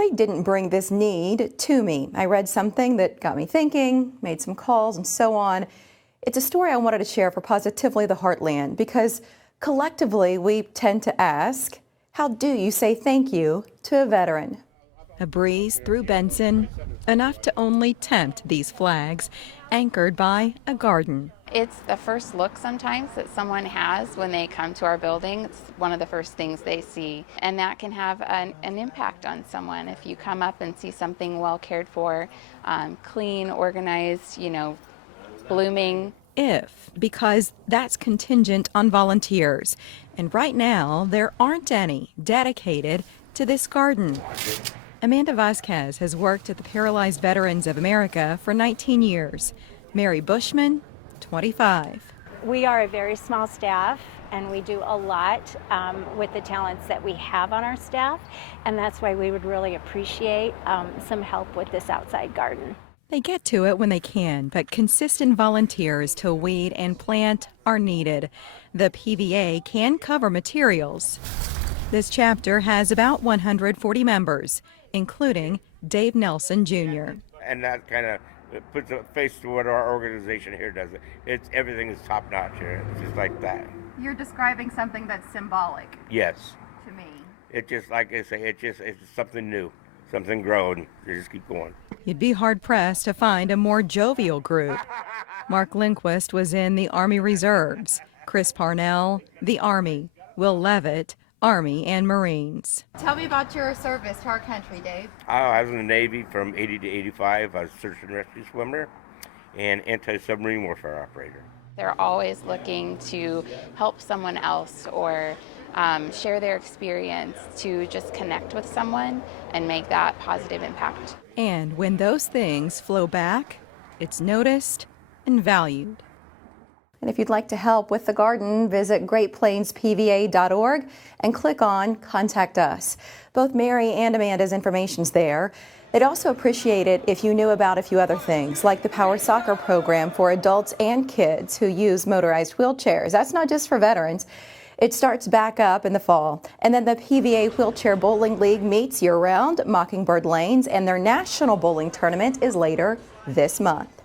they didn't bring this need to me. I read something that got me thinking, made some calls, and so on. It's a story I wanted to share for Positively the Heartland because collectively we tend to ask, how do you say thank you to a veteran? A breeze through Benson, enough to only tempt these flags, anchored by a garden. It's the first look sometimes that someone has when they come to our building. It's one of the first things they see, and that can have an impact on someone. If you come up and see something well cared for, clean, organized, blooming. Because that's contingent on volunteers. And right now, there aren't any dedicated to this garden. Amanda Vasquez has worked at the Paralyzed Veterans of America for 19 years. Mary Bushman, 25. We are a very small staff, and we do a lot with the talents that we have on our staff, and that's why we would really appreciate some help with this outside garden. They get to it when they can, but consistent volunteers to weed and plant are needed. The PVA can cover materials. This chapter has about 140 members, including Dave Nelson Jr. And that kind of puts a face to what our organization here does. Everything is top notch here. It's just like that. You're describing something that's symbolic. Yes. To me. It just, like I say, it's something new, something growing. You just keep going. You'd be hard-pressed to find a more jovial group. Mark Lindquist was in the Army Reserves, Chris Parnell, the Army, Will Levitt, Army and Marines. Tell me about your service to our country, Dave. I was in the Navy from 80 to 85. I was a search and rescue swimmer and anti-submarine warfare operator. They're always looking to help someone else or share their experience to just connect with someone and make that positive impact. And when those things flow back, it's noticed and valued. And if you'd like to help with the garden, visit greatplainspva.org and click on Contact Us. Both Mary and Amanda's information's there. They'd also appreciate it if you knew about a few other things, like the Power Soccer program for adults and kids who use motorized wheelchairs. That's not just for veterans. It starts back up in the fall. And then the PVA Wheelchair Bowling League meets year-round, Mockingbird Lanes, and their national bowling tournament is later this month.